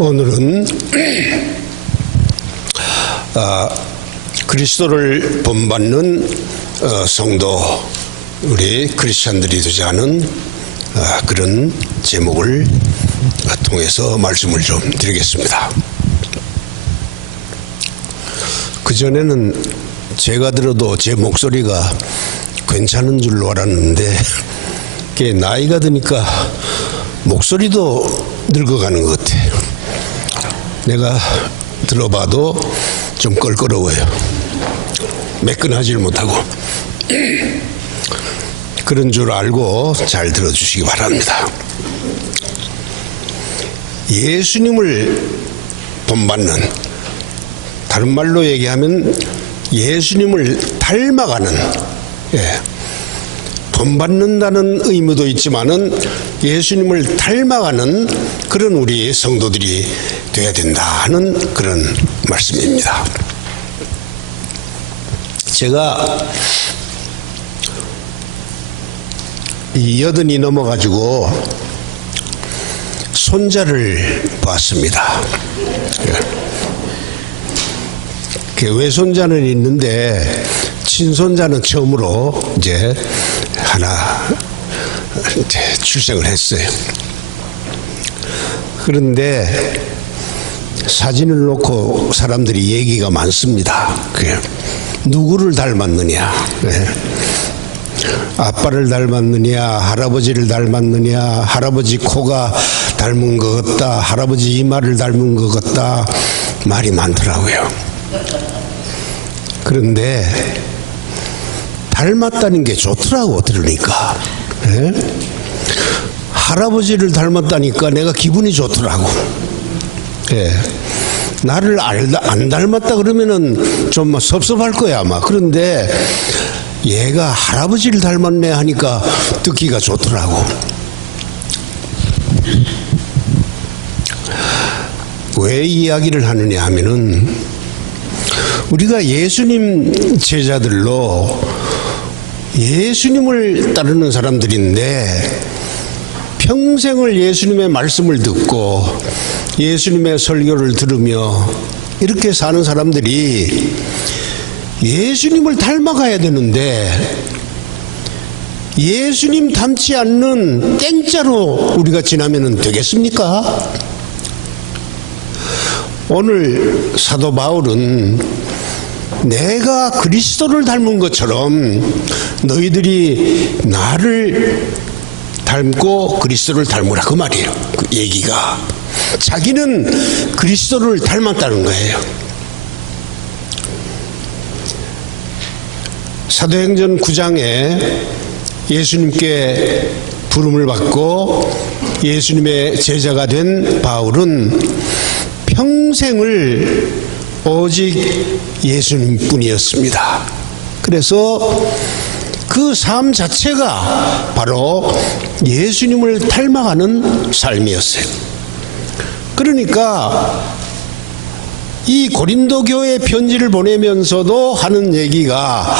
오늘은 그리스도를 본받는 성도, 우리 크리스찬들이 되지 않은 그런 제목을 통해서 말씀을 좀 드리겠습니다. 그전에는 제가 들어도 제 목소리가 괜찮은 줄로 알았는데 나이가 드니까 목소리도 늙어가는 것 같아요. 내가 들어봐도 좀 껄끄러워요. 매끈하지를 못하고. 그런 줄 알고 잘 들어주시기 바랍니다. 예수님을 본받는, 다른 말로 얘기하면 예수님을 닮아가는, 본받는다는 의미도 있지만은 예수님을 닮아가는 그런 우리 성도들이 되어야 된다는 그런 말씀입니다. 제가 80이 넘어가지고 손자를 봤습니다. 외손자는 있는데 친손자는 처음으로 이제 하나 출생을 했어요. 그런데 사진을 놓고 사람들이 얘기가 많습니다. 누구를 닮았느냐, 아빠를 닮았느냐, 할아버지를 닮았느냐, 할아버지 코가 닮은 것 같다, 할아버지 이마를 닮은 것 같다, 말이 많더라고요. 그런데 닮았다는 게 좋더라고, 들으니까. 할아버지를 닮았다니까 내가 기분이 좋더라고. 나를 안 닮았다 그러면은 좀 섭섭할 거야 아마. 그런데 얘가 할아버지를 닮았네 하니까 듣기가 좋더라고. 왜 이야기를 하느냐 하면은 우리가 예수님 제자들로 예수님을 따르는 사람들인데 평생을 예수님의 말씀을 듣고 예수님의 설교를 들으며 이렇게 사는 사람들이 예수님을 닮아가야 되는데 예수님 닮지 않는 땡자로 우리가 지나면 되겠습니까? 오늘 사도 바울은 내가 그리스도를 닮은 것처럼 너희들이 나를 닮고 그리스도를 닮으라, 그 말이에요. 그 얘기가 자기는 그리스도를 닮았다는 거예요. 사도행전 9장에 예수님께 부름을 받고 예수님의 제자가 된 바울은 평생을 오직 예수님뿐이었습니다. 그래서 그 삶 자체가 바로 예수님을 닮아가는 삶이었어요. 그러니까 이 고린도 교회 편지를 보내면서도 하는 얘기가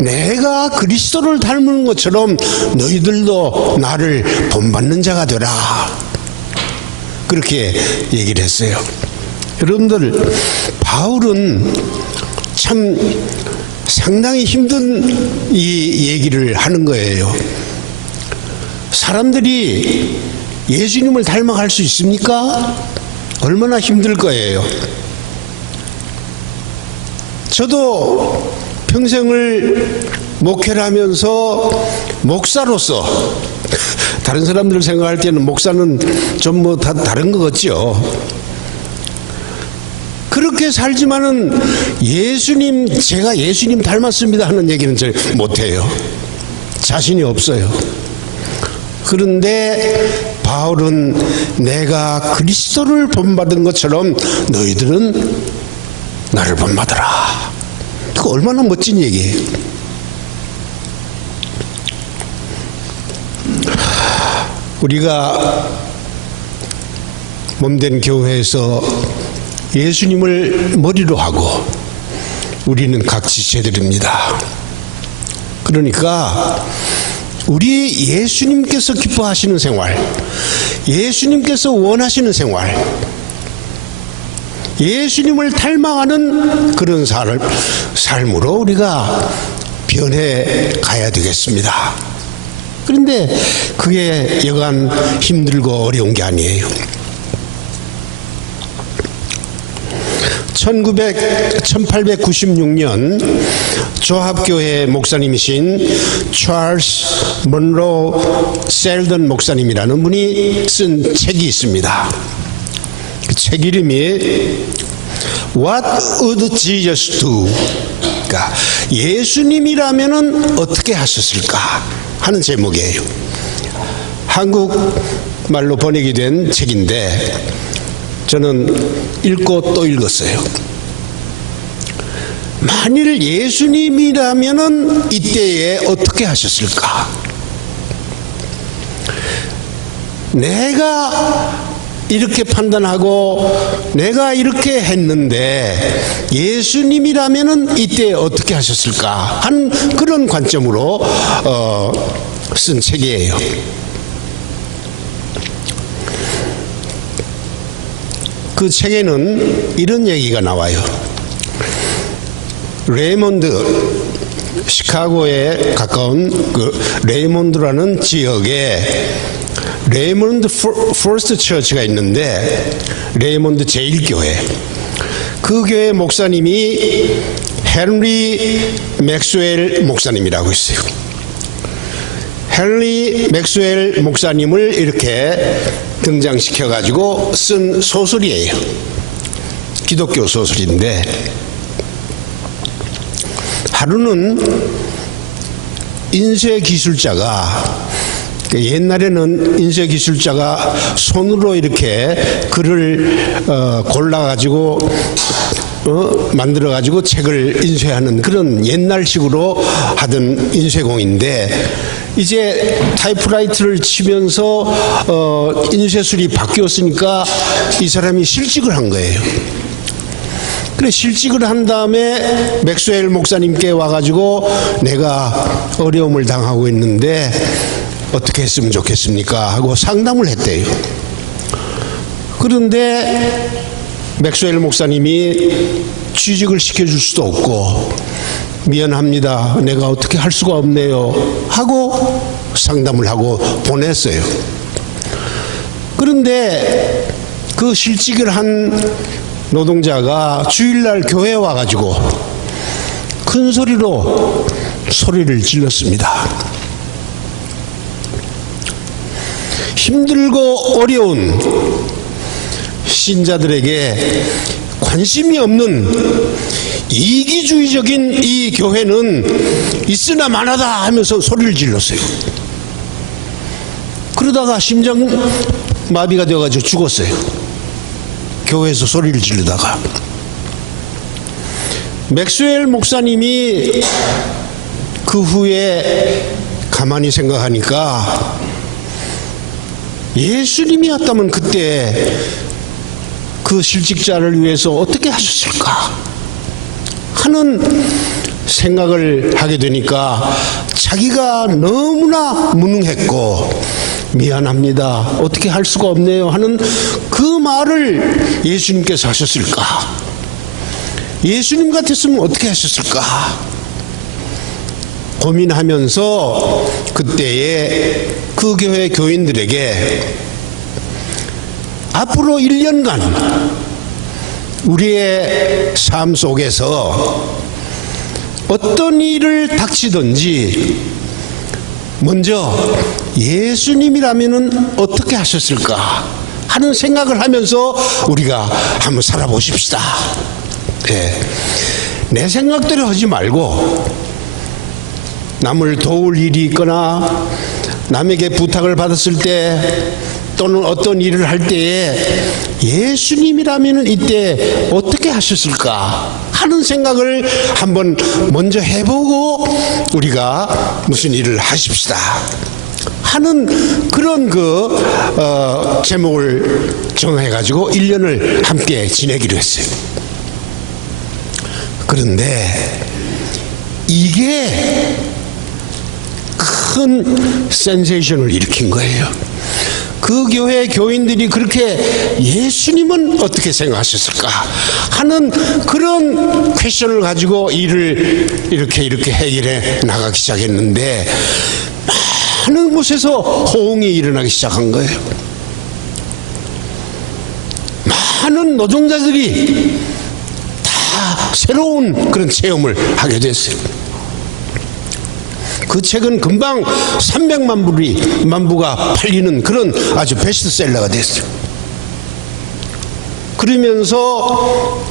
내가 그리스도를 닮은 것처럼 너희들도 나를 본받는 자가 되라, 그렇게 얘기를 했어요. 여러분들, 바울은 참 상당히 힘든 이 얘기를 하는 거예요. 사람들이 예수님을 닮아갈 수 있습니까? 얼마나 힘들 거예요. 저도 평생을 목회를 하면서 목사로서, 다른 사람들 생각할 때는 목사는 좀 뭐 다 다른 것 같죠. 그렇게 살지만은 제가 예수님 닮았습니다 하는 얘기는 잘 못해요. 자신이 없어요. 그런데 바울은 내가 그리스도를 본받은 것처럼 너희들은 나를 본받으라. 이거 얼마나 멋진 얘기예요. 우리가 몸된 교회에서 예수님을 머리로 하고 우리는 각 지체들입니다. 그러니까 우리 예수님께서 기뻐하시는 생활, 예수님께서 원하시는 생활, 예수님을 닮아가는 그런 삶으로 우리가 변해 가야 되겠습니다. 그런데 그게 여간 힘들고 어려운 게 아니에요. 1896년 조합교회 목사님이신 찰스 먼로 셀던 목사님이라는 분이 쓴 책이 있습니다. 그 책 이름이 What would Jesus do? 그러니까 예수님이라면은 어떻게 하셨을까 하는 제목이에요. 한국말로 번역이 된 책인데 저는 읽고 또 읽었어요. 만일 예수님이라면은 이때에 어떻게 하셨을까? 내가 이렇게 판단하고 내가 이렇게 했는데 예수님이라면은 이때 어떻게 하셨을까 하는 그런 관점으로 쓴 책이에요. 그 책에는 이런 얘기가 나와요. 레이몬드, 시카고에 가까운 그 레이몬드라는 지역에 레이몬드 퍼스트 처치가 있는데 레이몬드 제1교회, 그 교회 목사님이 헨리 맥스웰 목사님이라고 있어요. 헨리 맥스웰 목사님을 이렇게 등장시켜 가지고 쓴 소설이에요. 기독교 소설인데 하루는 인쇄기술자가, 옛날에는 인쇄기술자가 손으로 이렇게 글을 골라가지고 만들어가지고 책을 인쇄하는 그런 옛날식으로 하던 인쇄공인데 이제 타이프라이터를 치면서 인쇄술이 바뀌었으니까 이 사람이 실직을 한 거예요. 그래 실직을 한 다음에 맥스웰 목사님께 와가지고 내가 어려움을 당하고 있는데 어떻게 했으면 좋겠습니까? 하고 상담을 했대요. 그런데 맥스웰 목사님이 취직을 시켜줄 수도 없고 미안합니다. 내가 어떻게 할 수가 없네요. 하고 상담을 하고 보냈어요. 그런데 그 실직을 한 노동자가 주일날 교회에 와가지고 큰 소리로 소리를 질렀습니다. 힘들고 어려운 신자들에게 관심이 없는 이기주의적인 이 교회는 있으나 마나다 하면서 소리를 질렀어요. 그러다가 심장 마비가 되어가지고 죽었어요. 교회에서 소리를 지르다가. 맥스웰 목사님이 그 후에 가만히 생각하니까 예수님이었다면 그때 그 실직자를 위해서 어떻게 하셨을까 하는 생각을 하게 되니까 자기가 너무나 무능했고 미안합니다. 어떻게 할 수가 없네요 하는 그 말을 예수님께서 하셨을까? 예수님 같았으면 어떻게 하셨을까? 고민하면서 그때의 그 교회 교인들에게 앞으로 1년간 우리의 삶 속에서 어떤 일을 닥치든지 먼저 예수님이라면 어떻게 하셨을까 하는 생각을 하면서 우리가 한번 살아보십시다. 네. 내 생각대로 하지 말고 남을 도울 일이 있거나 남에게 부탁을 받았을 때 또는 어떤 일을 할 때에 예수님이라면 이때 어떻게 하셨을까 하는 생각을 한번 먼저 해보고 우리가 무슨 일을 하십시다 하는 그런 제목을 정해가지고 1년을 함께 지내기로 했어요. 그런데 이게 큰 센세이션을 일으킨 거예요. 그 교회 교인들이 그렇게 예수님은 어떻게 생각하셨을까 하는 그런 퀘션을 가지고 일을 이렇게 해결해 나가기 시작했는데 많은 곳에서 호응이 일어나기 시작한 거예요. 많은 노동자들이 다 새로운 그런 체험을 하게 됐어요. 그 책은 금방 300만 부가 팔리는 그런 아주 베스트셀러가 됐어요. 그러면서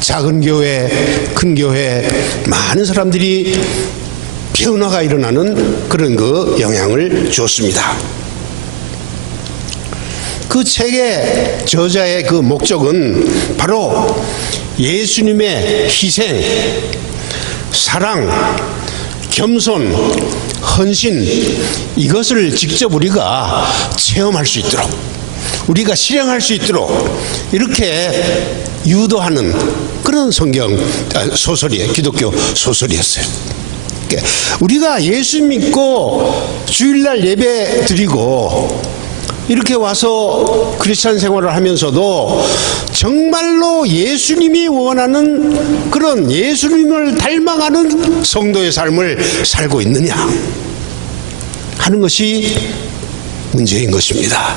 작은 교회, 큰 교회 많은 사람들이 변화가 일어나는 그런 그 영향을 줬습니다. 그 책의 저자의 그 목적은 바로 예수님의 희생, 사랑, 겸손, 헌신 이것을 직접 우리가 체험할 수 있도록 우리가 실행할 수 있도록 이렇게 유도하는 그런 소설이에요. 기독교 소설이었어요. 우리가 예수 믿고 주일날 예배 드리고 이렇게 와서 크리스찬 생활을 하면서도 정말로 예수님이 원하는 그런 예수님을 닮아가는 성도의 삶을 살고 있느냐 하는 것이 문제인 것입니다.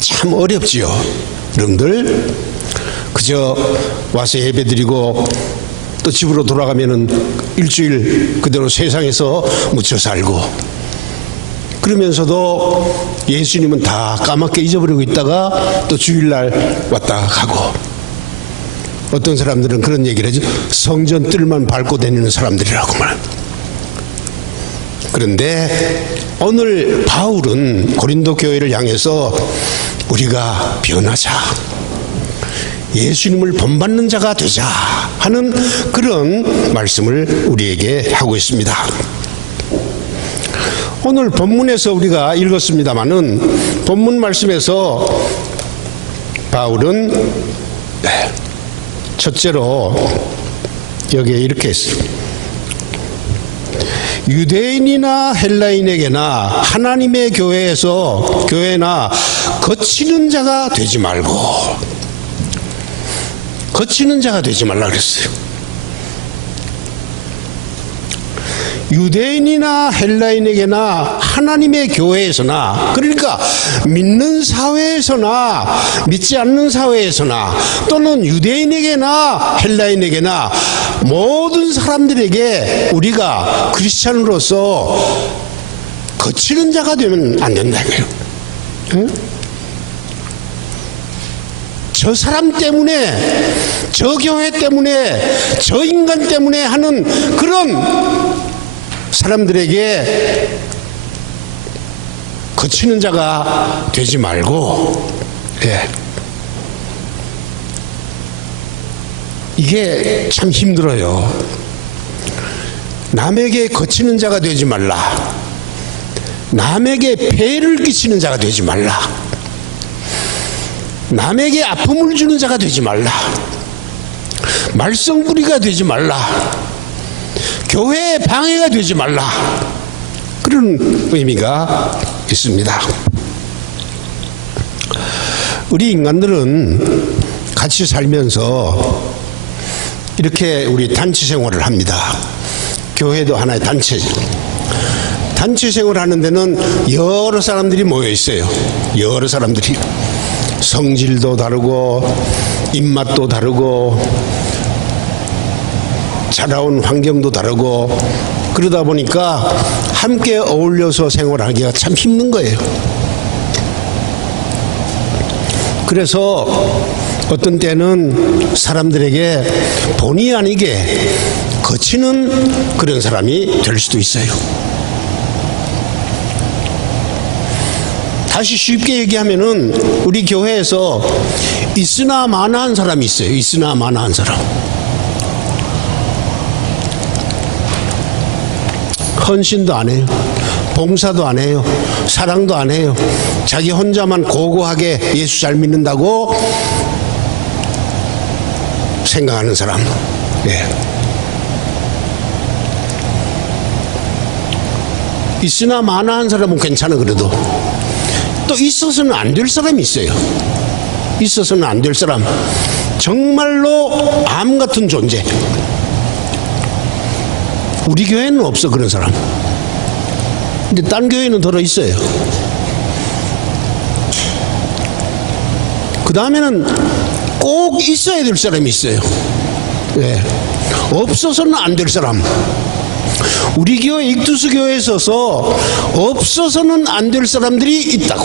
참 어렵지요. 여러분들 그저 와서 예배드리고 또 집으로 돌아가면은 일주일 그대로 세상에서 묻혀 살고 그러면서도 예수님은 다 까맣게 잊어버리고 있다가 또 주일날 왔다 가고 어떤 사람들은 그런 얘기를 하죠. 성전 뜰만 밟고 다니는 사람들이라고 말. 그런데 오늘 바울은 고린도 교회를 향해서 우리가 변하자, 예수님을 본받는 자가 되자 하는 그런 말씀을 우리에게 하고 있습니다. 오늘 본문에서 우리가 읽었습니다마는 본문 말씀에서 바울은 첫째로 여기에 이렇게 했어요. 유대인이나 헬라인에게나 하나님의 교회나 거치는 자가 되지 말고 거치는 자가 되지 말라 그랬어요. 유대인이나 헬라인에게나 하나님의 교회에서나 그러니까 믿는 사회에서나 믿지 않는 사회에서나 또는 유대인에게나 헬라인에게나 모든 사람들에게 우리가 크리스찬으로서 거치는 자가 되면 안 된다 이거예요. 응? 저 사람 때문에 저 교회 때문에 저 인간 때문에 하는 그런 사람들에게 거치는 자가 되지 말고 이게 참 힘들어요. 남에게 거치는 자가 되지 말라. 남에게 폐를 끼치는 자가 되지 말라. 남에게 아픔을 주는 자가 되지 말라. 말썽부리가 되지 말라. 교회에 방해가 되지 말라. 그런 의미가 있습니다. 우리 인간들은 같이 살면서 이렇게 우리 단체 생활을 합니다. 교회도 하나의 단체죠. 단체 생활하는 데는 여러 사람들이 모여 있어요. 여러 사람들이 성질도 다르고 입맛도 다르고 자라온 환경도 다르고 그러다 보니까 함께 어울려서 생활하기가 참 힘든 거예요. 그래서 어떤 때는 사람들에게 본의 아니게 거치는 그런 사람이 될 수도 있어요. 다시 쉽게 얘기하면은 우리 교회에서 있으나 마나한 사람이 있어요. 있으나 마나한 사람. 헌신도 안 해요. 봉사도 안 해요. 사랑도 안 해요. 자기 혼자만 고고하게 예수 잘 믿는다고 생각하는 사람. 있으나 마나 한 사람은 괜찮아. 그래도 또 있어서는 안 될 사람이 있어요. 있어서는 안 될 사람, 정말로 암 같은 존재. 우리 교회는 없어 그런 사람. 근데 딴 교회는 들어 있어요. 그 다음에는 꼭 있어야 될 사람이 있어요. 네. 없어서는 안 될 사람. 우리 교회 익두스 교회에 있어서 없어서는 안 될 사람들이 있다고.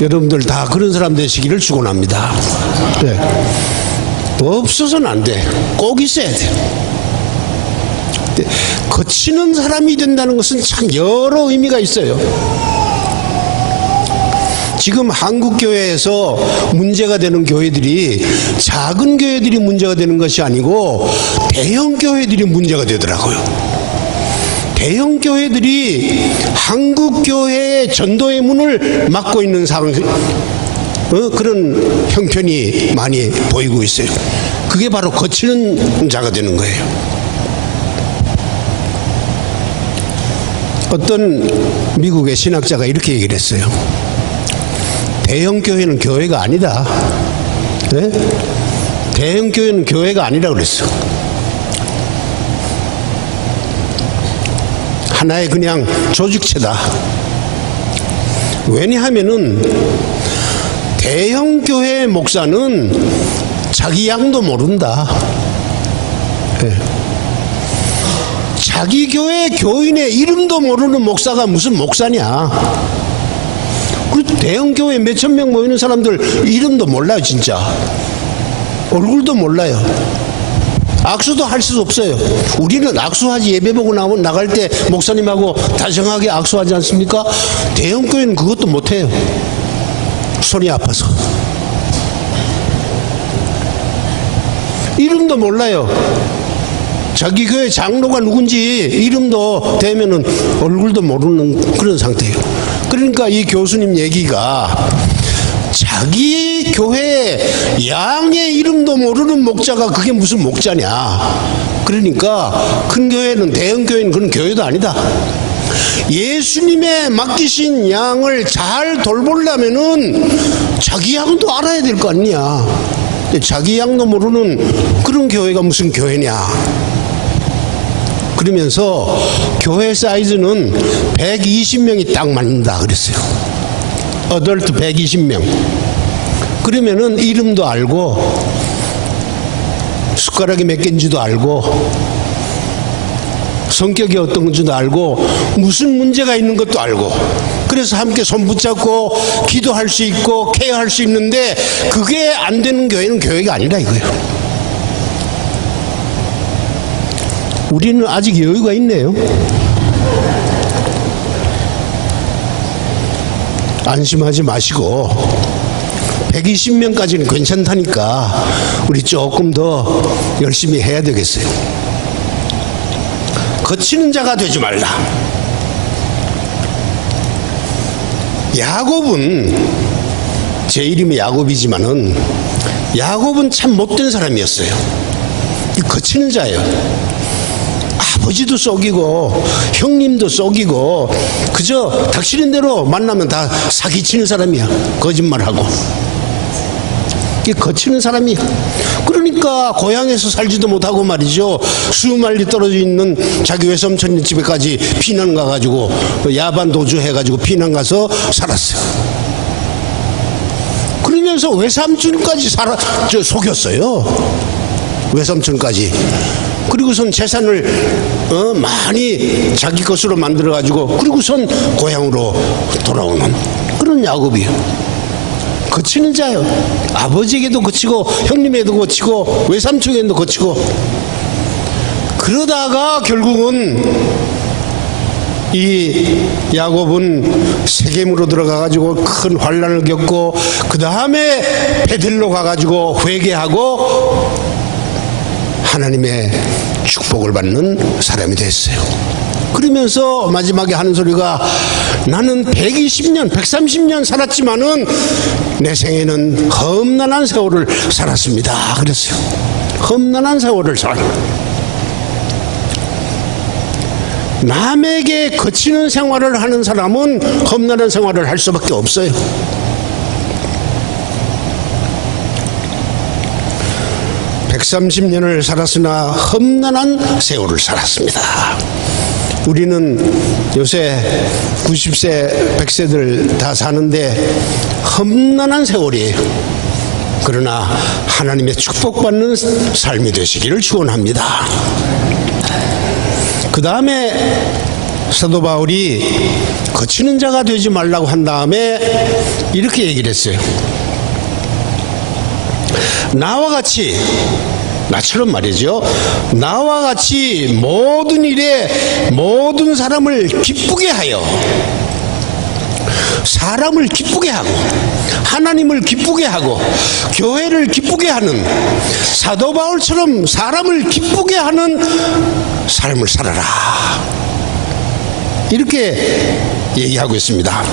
여러분들 다 그런 사람 되시기를 축원합니다. 네. 없어서는 안 돼. 꼭 있어야 돼. 거치는 사람이 된다는 것은 참 여러 의미가 있어요. 지금 한국 교회에서 문제가 되는 교회들이 작은 교회들이 문제가 되는 것이 아니고 대형 교회들이 문제가 되더라고요. 대형 교회들이 한국 교회의 전도의 문을 막고 있는 상황, 그런 형편이 많이 보이고 있어요. 그게 바로 거치는 자가 되는 거예요. 어떤 미국의 신학자가 이렇게 얘기를 했어요. 대형 교회는 교회가 아니다. 네? 대형 교회는 교회가 아니라 그랬어. 하나의 그냥 조직체다. 왜냐하면은 대형 교회 목사는 자기 양도 모른다. 네. 자기 교회 교인의 이름도 모르는 목사가 무슨 목사냐. 그리고 대형 교회 몇천 명 모이는 사람들 이름도 몰라요. 진짜 얼굴도 몰라요. 악수도 할 수 없어요. 우리는 악수하지. 예배 보고 나갈 때 목사님하고 다정하게 악수하지 않습니까? 대형 교회는 그것도 못해요. 손이 아파서. 이름도 몰라요. 자기 교회 장로가 누군지 이름도 대면은 얼굴도 모르는 그런 상태예요. 그러니까 이 교수님 얘기가 자기 교회 양의 이름도 모르는 목자가 그게 무슨 목자냐. 그러니까 큰 교회는, 대형 교회는 그런 교회도 아니다. 예수님의 맡기신 양을 잘 돌보려면은 자기 양도 알아야 될 거 아니냐. 자기 양도 모르는 그런 교회가 무슨 교회냐. 그러면서 교회 사이즈는 120명이 딱 맞는다 그랬어요. 어덜트 120명. 그러면은 이름도 알고 숟가락이 몇 개인지도 알고 성격이 어떤 건지도 알고 무슨 문제가 있는 것도 알고, 그래서 함께 손 붙잡고 기도할 수 있고 케어할 수 있는데 그게 안 되는 교회는 교회가 아니라 이거예요. 우리는 아직 여유가 있네요. 안심하지 마시고 120명까지는 괜찮다니까 우리 조금 더 열심히 해야 되겠어요. 거치는 자가 되지 말라. 야곱은, 제 이름이 야곱이지만은 야곱은 참 못된 사람이었어요. 이 거치는 자예요. 아버지도 속이고 형님도 속이고 그저 닥치는 대로 만나면 다 사기치는 사람이야. 거짓말하고. 이게 거치는 사람이야. 그러니까 고향에서 살지도 못하고 말이죠. 수만리 떨어져 있는 자기 외삼촌 집에까지 피난 가가지고 야반 도주 해가지고 피난 가서 살았어요. 그러면서 외삼촌까지 속였어요. 외삼촌까지. 그리고선 재산을 많이 자기 것으로 만들어가지고 그리고선 고향으로 돌아오는 그런 야곱이에요. 거치는 자요. 아버지에게도 거치고 형님에게도 거치고 외삼촌에게도 거치고. 그러다가 결국은 이 야곱은 세겜으로 들어가가지고 큰 환난을 겪고 그 다음에 베들로 가가지고 회개하고 하나님의 축복을 받는 사람이 됐어요. 그러면서 마지막에 하는 소리가 나는 120년, 130년 살았지만은 내 생에는 험난한 세월을 살았습니다. 그랬어요. 험난한 세월을 남에게 거치는 생활을 하는 사람은 험난한 생활을 할 수밖에 없어요. (130년을) 살았으나 험난한 세월을 살았습니다. 우리는 요새 90세, 100세들 다 사는데 험난한 세월이에요. 그러나 하나님의 축복받는 삶이 되시기를 축원합니다. 그 다음에 사도 바울이 거치는 자가 되지 말라고 한 다음에 이렇게 얘기를 했어요. 나와 같이, 나처럼 말이죠, 나와 같이 모든 일에 모든 사람을 기쁘게 하여, 사람을 기쁘게 하고 하나님을 기쁘게 하고 교회를 기쁘게 하는, 사도 바울처럼 사람을 기쁘게 하는 삶을 살아라, 이렇게 얘기하고 있습니다.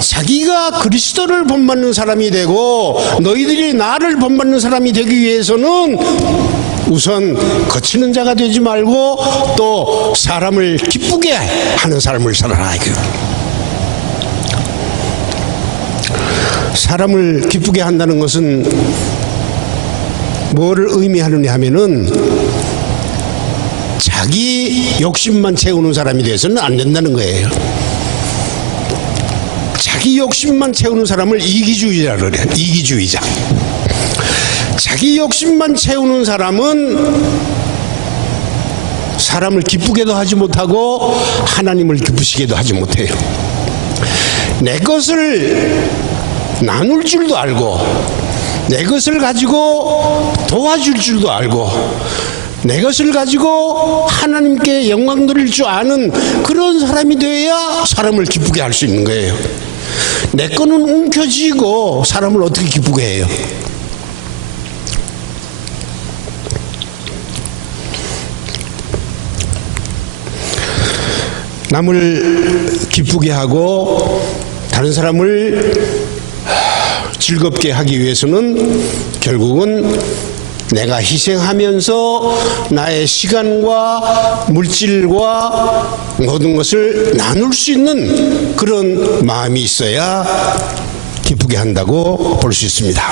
자기가 그리스도를 본받는 사람이 되고 너희들이 나를 본받는 사람이 되기 위해서는 우선 거치는 자가 되지 말고 또 사람을 기쁘게 하는 삶을 살아라. 사람을 기쁘게 한다는 것은 뭐를 의미하느냐 하면은 자기 욕심만 채우는 사람이 되어서는 안 된다는 거예요. 자기 욕심만 채우는 사람을 이기주의자라고 그래요. 이기주의자. 자기 욕심만 채우는 사람은 사람을 기쁘게도 하지 못하고 하나님을 기쁘시게도 하지 못해요. 내 것을 나눌 줄도 알고 내 것을 가지고 도와줄 줄도 알고 내 것을 가지고 하나님께 영광 돌릴 줄 아는 그런 사람이 되어야 사람을 기쁘게 할 수 있는 거예요. 내 거는 움켜쥐고 사람을 어떻게 기쁘게 해요? 남을 기쁘게 하고 다른 사람을 즐겁게 하기 위해서는 결국은 내가 희생하면서 나의 시간과 물질과 모든 것을 나눌 수 있는 그런 마음이 있어야 기쁘게 한다고 볼 수 있습니다.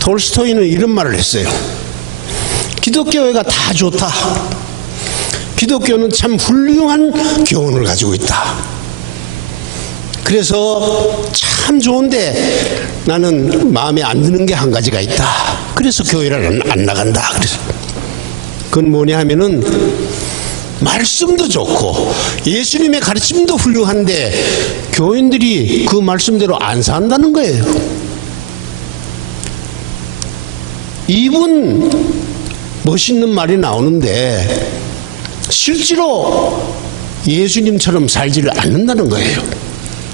톨스토이는 이런 말을 했어요. 기독교회가 다 좋다. 기독교는 참 훌륭한 교훈을 가지고 있다. 그래서 참 좋은데 나는 마음에 안 드는 게 한 가지가 있다. 그래서 교회를 안 나간다. 그래서 그건 뭐냐 하면은 말씀도 좋고 예수님의 가르침도 훌륭한데 교인들이 그 말씀대로 안 산다는 거예요. 입은 멋있는 말이 나오는데 실제로 예수님처럼 살지를 않는다는 거예요.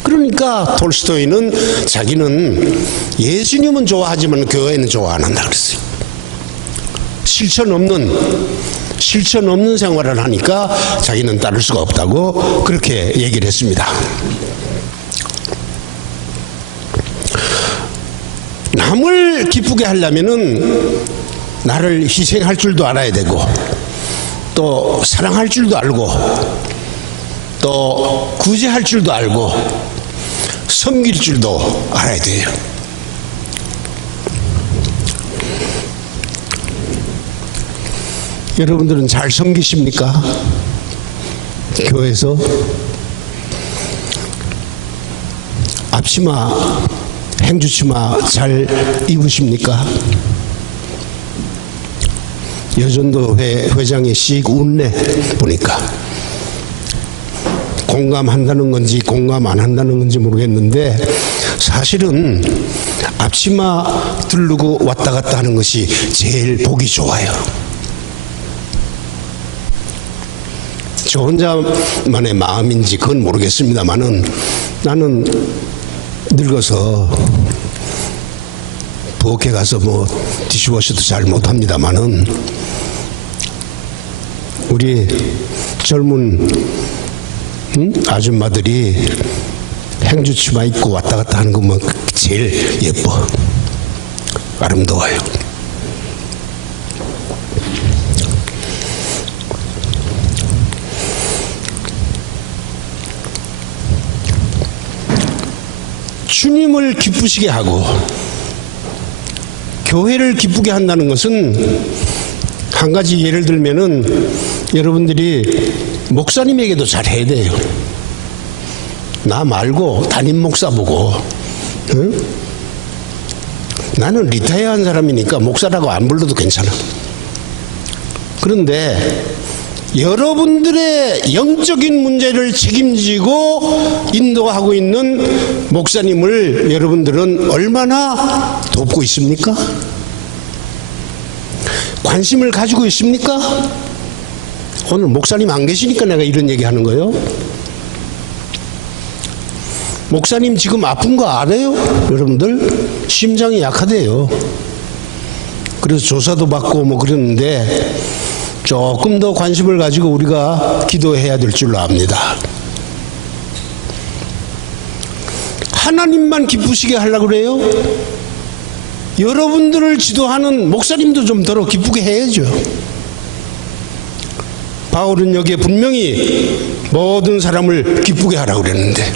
그러니까 톨스토이는 자기는 예수님은 좋아하지만 교회는 좋아 안 한다 그랬어요. 실천 없는 생활을 하니까 자기는 따를 수가 없다고 그렇게 얘기를 했습니다. 남을 기쁘게 하려면은 나를 희생할 줄도 알아야 되고 또 사랑할 줄도 알고 또 구제할 줄도 알고 섬길 줄도 알아야 돼요. 여러분들은 잘 섬기십니까? 교회에서 앞치마, 행주치마 잘 입으십니까? 여전도 회장이 씩 웃네 보니까. 공감한다는 건지 공감 안 한다는 건지 모르겠는데 사실은 앞치마 두르고 왔다 갔다 하는 것이 제일 보기 좋아요. 저 혼자만의 마음인지 그건 모르겠습니다만은 나는 늙어서 부엌에 가서 뭐 디시워셔도 잘 못합니다만은 우리 젊은 아줌마들이 행주치마 입고 왔다 갔다 하는 거 뭐 제일 예뻐, 아름다워요. 주님을 기쁘시게 하고 교회를 기쁘게 한다는 것은 한 가지 예를 들면은 여러분들이 목사님에게도 잘해야 돼요. 나 말고 담임 목사 보고, 응? 나는 리타이어한 사람이니까 목사라고 안 불러도 괜찮아. 그런데 여러분들의 영적인 문제를 책임지고 인도하고 있는 목사님을 여러분들은 얼마나 돕고 있습니까? 관심을 가지고 있습니까? 오늘 목사님 안 계시니까 내가 이런 얘기 하는 거예요. 목사님 지금 아픈 거 알아요? 여러분들 심장이 약하대요. 그래서 조사도 받고 뭐 그러는데 조금 더 관심을 가지고 우리가 기도해야 될 줄로 압니다. 하나님만 기쁘시게 하려고 그래요? 여러분들을 지도하는 목사님도 좀 더 기쁘게 해야죠. 바울은 여기에 분명히 모든 사람을 기쁘게 하라고 그랬는데,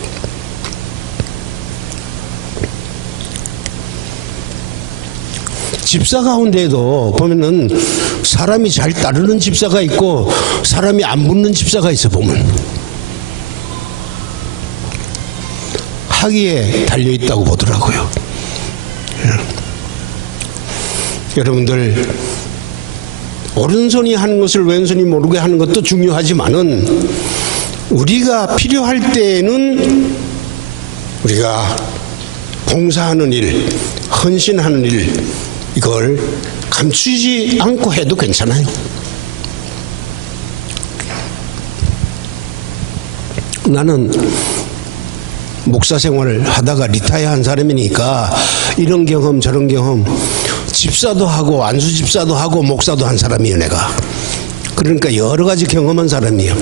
집사 가운데에도 보면은 사람이 잘 따르는 집사가 있고 사람이 안 붙는 집사가 있어. 보면 학위에 달려 있다고 보더라고요. 여러분들 오른손이 하는 것을 왼손이 모르게 하는 것도 중요하지만은 우리가 필요할 때에는 우리가 봉사하는 일, 헌신하는 일, 이걸 감추지 않고 해도 괜찮아요. 나는 목사 생활을 하다가 리타이어한 사람이니까 이런 경험 저런 경험, 집사도 하고 안수 집사도 하고 목사도 한 사람이에요 내가. 그러니까 여러 가지 경험한 사람이에요.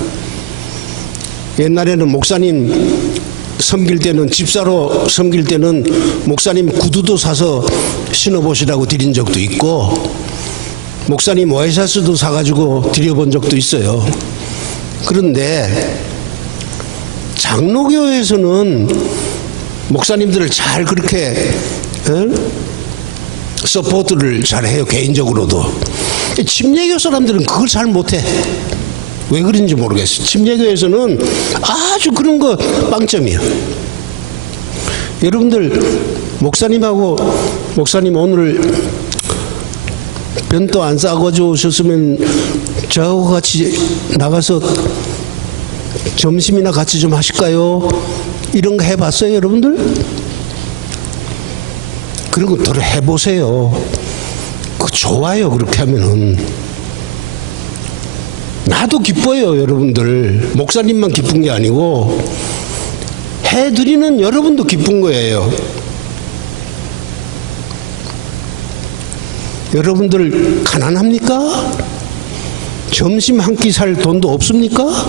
옛날에는 목사님 섬길 때는, 집사로 섬길 때는 목사님 구두도 사서 신어보시라고 드린 적도 있고, 목사님 와이셔츠도 사가지고 드려본 적도 있어요. 그런데 장로교에서는 목사님들을 잘 그렇게 서포트를 잘해요. 개인적으로도. 침례교 사람들은 그걸 잘 못해. 왜 그런지 모르겠어요. 침례교에서는 아주 그런 거 빵점이야. 여러분들 목사님하고, 목사님 오늘 변도 안 싸가지고 오셨으면 저하고 같이 나가서 점심이나 같이 좀 하실까요? 이런 거 해봤어요 여러분들? 그런 거 더 해보세요. 그거 좋아요. 그렇게 하면은 나도 기뻐요. 여러분들 목사님만 기쁜 게 아니고 해드리는 여러분도 기쁜 거예요. 여러분들 가난합니까? 점심 한 끼 살 돈도 없습니까?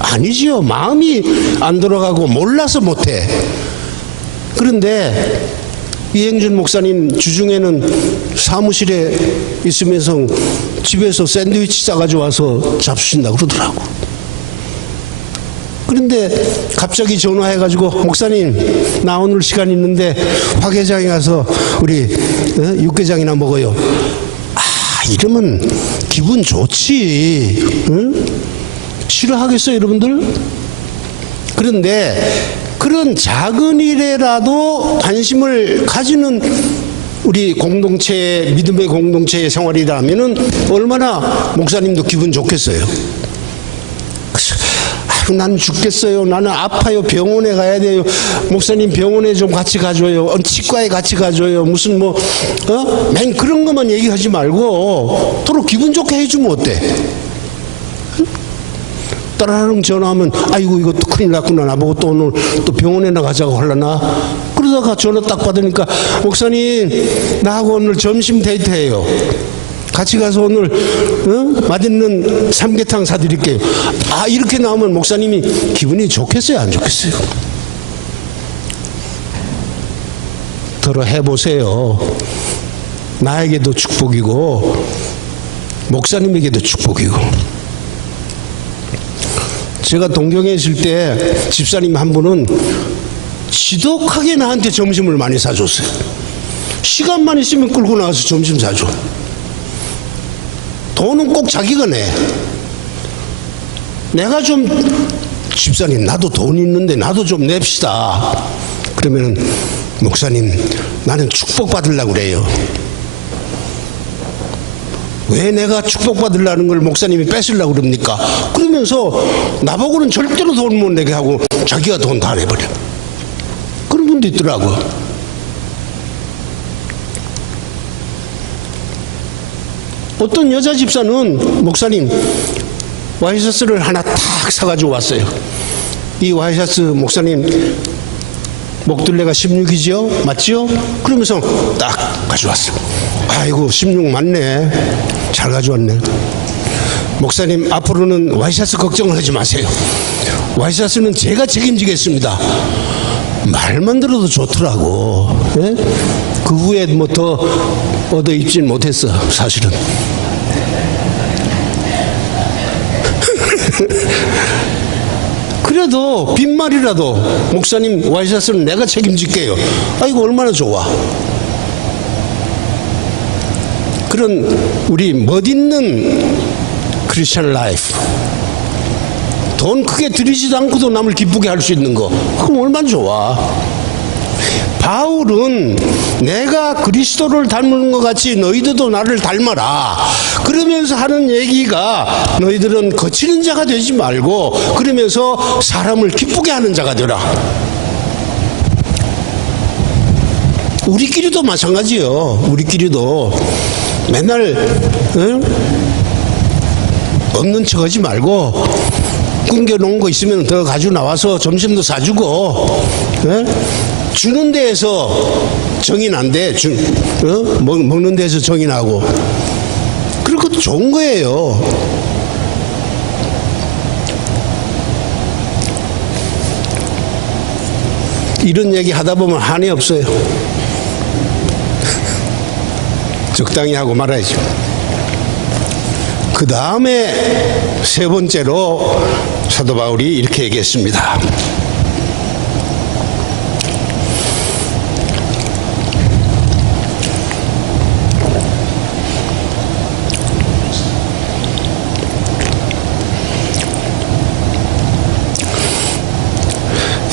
아니지요. 마음이 안 돌아가고 몰라서 못해. 그런데 이행준 목사님 주중에는 사무실에 있으면서 집에서 샌드위치 싸가지고 와서 잡수신다고 그러더라고. 그런데 갑자기 전화해가지고 목사님 나 오늘 시간 있는데 화개장에 가서 우리 육개장이나 먹어요. 아, 이러면 기분 좋지. 응? 싫어하겠어요 여러분들? 그런데 그런 작은 일에라도 관심을 가지는 우리 공동체, 믿음의 공동체의 생활이라면은 얼마나 목사님도 기분 좋겠어요. 난 죽겠어요. 나는 아파요. 병원에 가야 돼요. 목사님 병원에 좀 같이 가줘요. 치과에 같이 가줘요. 무슨 맨 그런 것만 얘기하지 말고 서로 기분 좋게 해주면 어때? 따라랑 전화하면 아이고 이거 또 큰일 났구나. 나보고 또 오늘 또 병원에 나가자고 하려나? 그러다가 전화 딱 받으니까 목사님 나하고 오늘 점심 데이트해요. 같이 가서 오늘 맛있는 삼계탕 사드릴게요. 아, 이렇게 나오면 목사님이 기분이 좋겠어요 안 좋겠어요? 더러 해보세요. 나에게도 축복이고 목사님에게도 축복이고. 제가 동경에 있을 때 집사님 한 분은 지독하게 나한테 점심을 많이 사줬어요. 시간만 있으면 끌고 나가서 점심 사줘. 돈은 꼭 자기가 내. 내가 좀, 집사님 나도 돈 있는데 나도 좀 냅시다. 그러면은 목사님 나는 축복받으려고 그래요. 왜 내가 축복받으려는 걸 목사님이 뺏으려고 그럽니까? 그러면서 나보고는 절대로 돈 못 내게 하고 자기가 돈 다 내버려. 그런 분도 있더라고. 어떤 여자 집사는 목사님 와이셔츠를 하나 탁 사가지고 왔어요. 이 와이셔츠 목사님 목둘레가 16이지요? 맞지요? 그러면서 딱 가져왔어. 아이고 16 맞네. 잘 가져왔네. 목사님 앞으로는 와이셔츠 걱정을 하지 마세요. 와이셔츠는 제가 책임지겠습니다. 말만 들어도 좋더라고. 예? 그 후에 뭐 더 얻어 입진 못했어 사실은. 그래도 빈말이라도 목사님 와이셔츠는 내가 책임질게요. 아이고 얼마나 좋아. 그런 우리 멋있는 크리스천 라이프, 돈 크게 들이지도 않고도 남을 기쁘게 할 수 있는 거, 그럼 얼마나 좋아. 바울은 내가 그리스도를 닮은 것 같이 너희들도 나를 닮아라 그러면서 하는 얘기가, 너희들은 거치는 자가 되지 말고 그러면서 사람을 기쁘게 하는 자가 되라. 우리끼리도 마찬가지요. 우리끼리도 맨날 없는 척 하지 말고 끊겨놓은 거 있으면 더 가지고 나와서 점심도 사주고, 주는 데에서 정이 난대. 먹는 데에서 정이 나고. 그런 것도 좋은 거예요. 이런 얘기 하다 보면 한이 없어요. 적당히 하고 말아야죠. 그 다음에 세 번째로 사도 바울이 이렇게 얘기했습니다.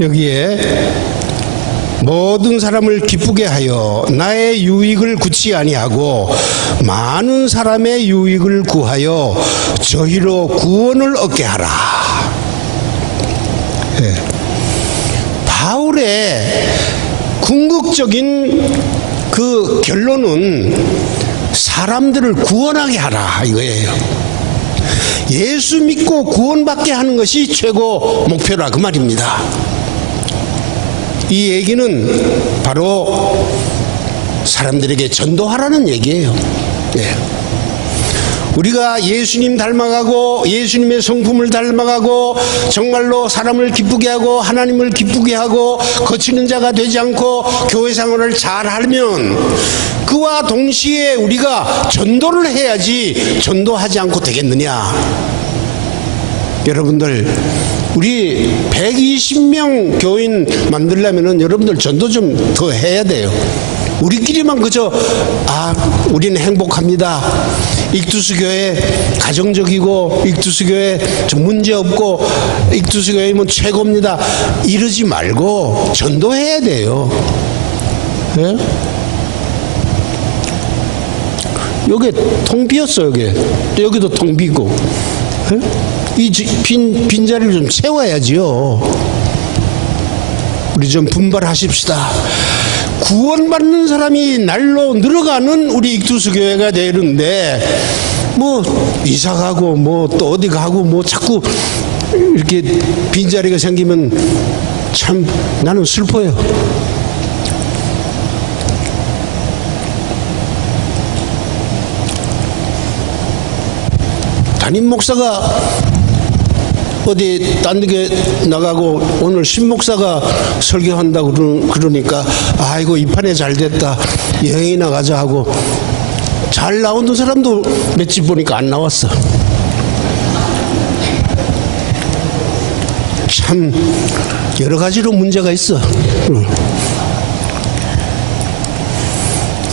여기에 모든 사람을 기쁘게 하여 나의 유익을 구치 아니하고 많은 사람의 유익을 구하여 저희로 구원을 얻게 하라. 네. 바울의 궁극적인 그 결론은 사람들을 구원하게 하라 이거예요. 예수 믿고 구원받게 하는 것이 최고 목표라 그 말입니다. 이 얘기는 바로 사람들에게 전도하라는 얘기예요. 예. 우리가 예수님 닮아가고 예수님의 성품을 닮아가고 정말로 사람을 기쁘게 하고 하나님을 기쁘게 하고 거치는 자가 되지 않고 교회 생활을 잘하면 그와 동시에 우리가 전도를 해야지 전도하지 않고 되겠느냐. 여러분들 우리 120명 교인 만들려면 여러분들 전도 좀 더 해야 돼요. 우리끼리만 그저 우리는 행복합니다, 익투스 교회 가정적이고 익투스 교회 좀 문제없고 익투스 교회면 최고입니다 이러지 말고 전도해야 돼요. 예? 여기 통 비었어. 여기도 통 비고. 예? 이 빈자리를 좀 채워야지요. 우리 좀 분발하십시다. 구원받는 사람이 날로 늘어가는 우리 익투스 교회가 되는데 뭐 이사 가고 뭐 또 어디 가고 뭐 자꾸 이렇게 빈자리가 생기면 참 나는 슬퍼요. 담임 목사가 어디 딴 데 나가고 오늘 신목사가 설교한다고 그러니까 아이고 이 판에 잘 됐다 여행이나 가자 하고 잘 나오는 사람도 몇 집 보니까 안 나왔어. 참 여러 가지로 문제가 있어.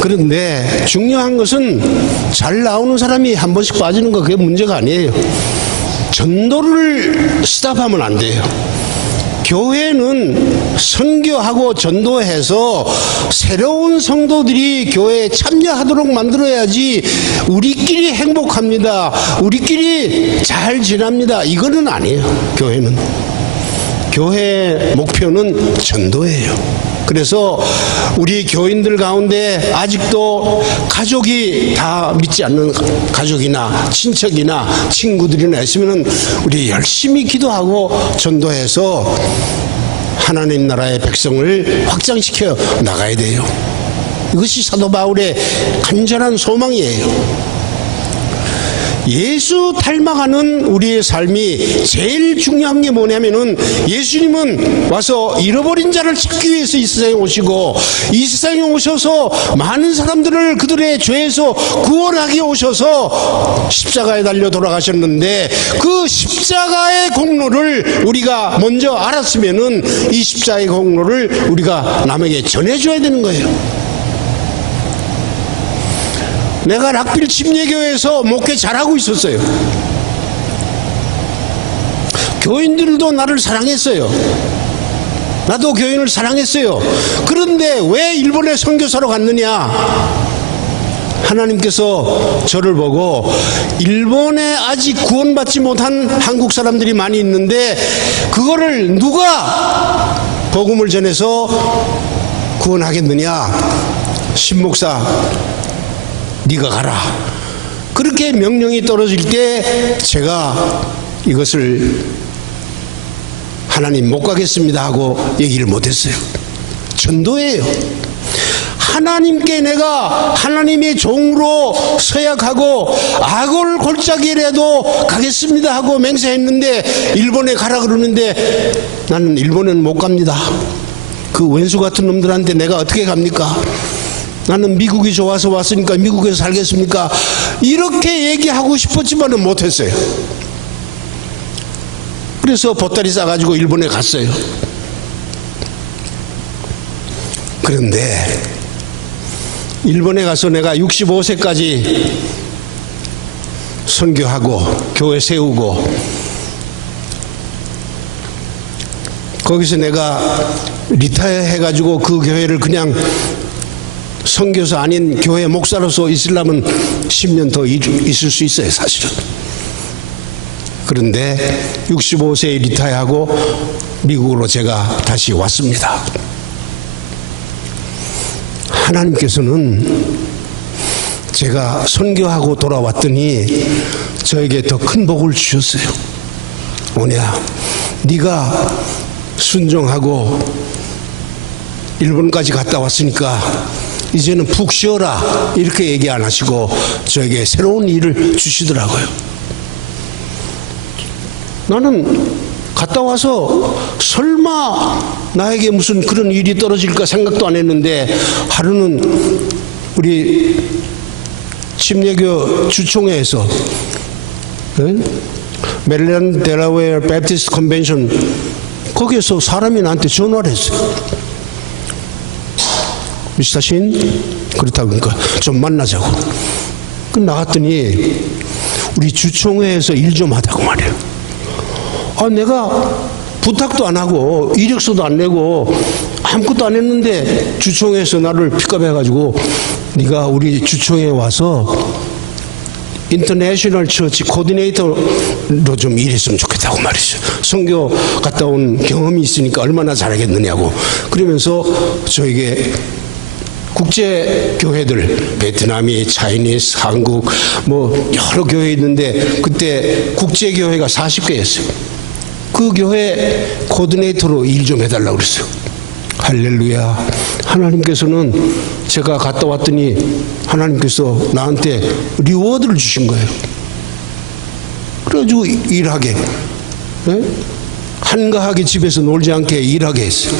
그런데 중요한 것은 잘 나오는 사람이 한 번씩 빠지는 거 그게 문제가 아니에요. 전도를 스탑하면 안 돼요. 교회는 선교하고 전도해서 새로운 성도들이 교회에 참여하도록 만들어야지 우리끼리 행복합니다, 우리끼리 잘 지납니다, 이거는 아니에요. 교회는, 교회의 목표는 전도예요. 그래서 우리 교인들 가운데 아직도 가족이 다 믿지 않는 가족이나 친척이나 친구들이나 있으면 우리 열심히 기도하고 전도해서 하나님 나라의 백성을 확장시켜 나가야 돼요. 이것이 사도 바울의 간절한 소망이에요. 예수 닮아가는 우리의 삶이 제일 중요한 게 뭐냐면은, 예수님은 와서 잃어버린 자를 찾기 위해서 이 세상에 오시고, 이 세상에 오셔서 많은 사람들을 그들의 죄에서 구원하기 오셔서 십자가에 달려 돌아가셨는데, 그 십자가의 공로를 우리가 먼저 알았으면은 이 십자가의 공로를 우리가 남에게 전해줘야 되는 거예요. 내가 락빌 침례교회에서 목회 잘하고 있었어요. 교인들도 나를 사랑했어요. 나도 교인을 사랑했어요. 그런데 왜 일본에 선교사로 갔느냐? 하나님께서 저를 보고, 일본에 아직 구원받지 못한 한국 사람들이 많이 있는데 그거를 누가 복음을 전해서 구원하겠느냐? 신목사 네가 가라. 그렇게 명령이 떨어질 때 제가 이것을 하나님 못 가겠습니다 하고 얘기를 못했어요. 전도예요. 하나님께 내가 하나님의 종으로 서약하고 악을 골짜기라도 가겠습니다 하고 맹세했는데, 일본에 가라 그러는데 나는 일본에는 못 갑니다. 그 원수 같은 놈들한테 내가 어떻게 갑니까? 나는 미국이 좋아서 왔으니까 미국에서 살겠습니까? 이렇게 얘기하고 싶었지만은 못했어요. 그래서 보따리 싸가지고 일본에 갔어요. 그런데 일본에 가서 내가 65세까지 선교하고 교회 세우고, 거기서 내가 리타이어 해가지고 그 교회를 그냥 선교사 아닌 교회 목사로서 있으려면 10년 더 있을 수 있어요, 사실은. 그런데 65세에 리타이어하고 미국으로 제가 다시 왔습니다. 하나님께서는 제가 선교하고 돌아왔더니 저에게 더 큰 복을 주셨어요. 뭐냐? 네가 순종하고 일본까지 갔다 왔으니까 이제는 푹 쉬어라, 이렇게 얘기 안 하시고 저에게 새로운 일을 주시더라고요. 나는 갔다 와서 설마 나에게 무슨 그런 일이 떨어질까 생각도 안 했는데, 하루는 우리 침례교 주총회에서 메릴랜드 델라웨어 배프티스트 컨벤션, 거기에서 사람이 나한테 전화를 했어요. 미스터 신, 그렇다고 그러니까 좀 만나자고. 그 나갔더니 우리 주총회에서 일 좀 하다고 말이에요. 아, 내가 부탁도 안 하고 이력서도 안 내고 아무것도 안 했는데 주총회에서 나를 픽업해가지고 네가 우리 주총회에 와서 인터내셔널 처치 코디네이터로 좀 일했으면 좋겠다고 말이죠. 선교 갔다 온 경험이 있으니까 얼마나 잘하겠느냐고. 그러면서 저에게 국제교회들, 베트남이, 차이니스, 한국, 뭐 여러 교회 있는데 그때 국제교회가 40개였어요. 그 교회 코디네이터로 일 좀 해달라고 그랬어요. 할렐루야. 하나님께서는 제가 갔다 왔더니 하나님께서 나한테 리워드를 주신 거예요. 그래가지고 일하게, 한가하게 집에서 놀지 않게 일하게 했어요.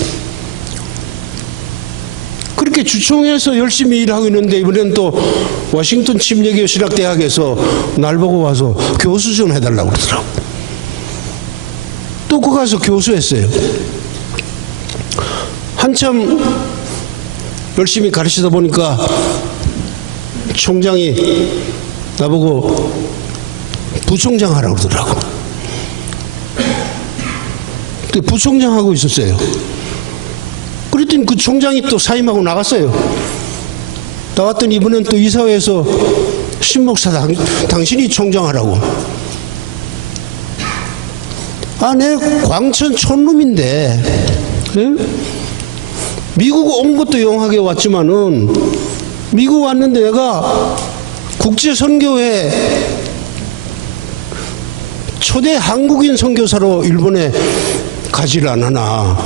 그렇게 주총에서 열심히 일하고 있는데, 이번엔 또 워싱턴 침례교 신학대학에서 날 보고 와서 교수 좀 해달라고 그러더라고. 또 그 가서 교수했어요. 한참 열심히 가르치다 보니까 총장이 나보고 부총장 하라고 그러더라고. 근데 부총장 하고 있었어요. 그랬더니 그 총장이 또 사임하고 나갔어요. 나왔더니 이번엔 또 이사회에서 신목사 당신이 총장하라고. 아, 내 광천 촌놈인데, 예? 미국 온 것도 용하게 왔지만은 미국 왔는데 내가 국제선교회 초대 한국인 선교사로 일본에 가지를 안 하나.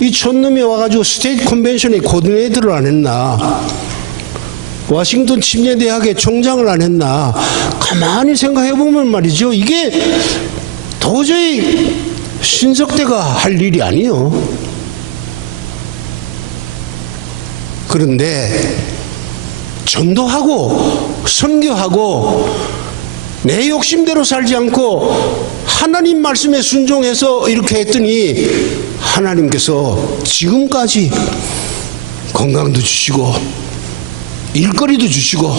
이 촌놈이 와가지고 스테이트 컨벤션에 코디네이터를 안 했나. 워싱턴 침례대학의 총장을 안 했나. 가만히 생각해보면 말이죠. 이게 도저히 신석대가 할 일이 아니요. 그런데 전도하고 선교하고 내 욕심대로 살지 않고 하나님 말씀에 순종해서 이렇게 했더니 하나님께서 지금까지 건강도 주시고 일거리도 주시고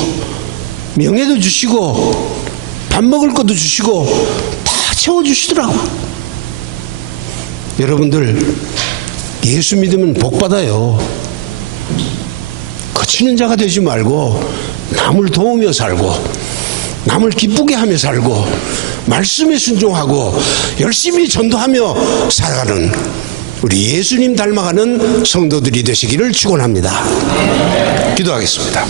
명예도 주시고 밥 먹을 것도 주시고 다 채워주시더라고. 여러분들 예수 믿으면 복 받아요. 거치는 자가 되지 말고 남을 도우며 살고 남을 기쁘게 하며 살고 말씀에 순종하고 열심히 전도하며 살아가는 우리 예수님 닮아가는 성도들이 되시기를 축원합니다. 기도하겠습니다.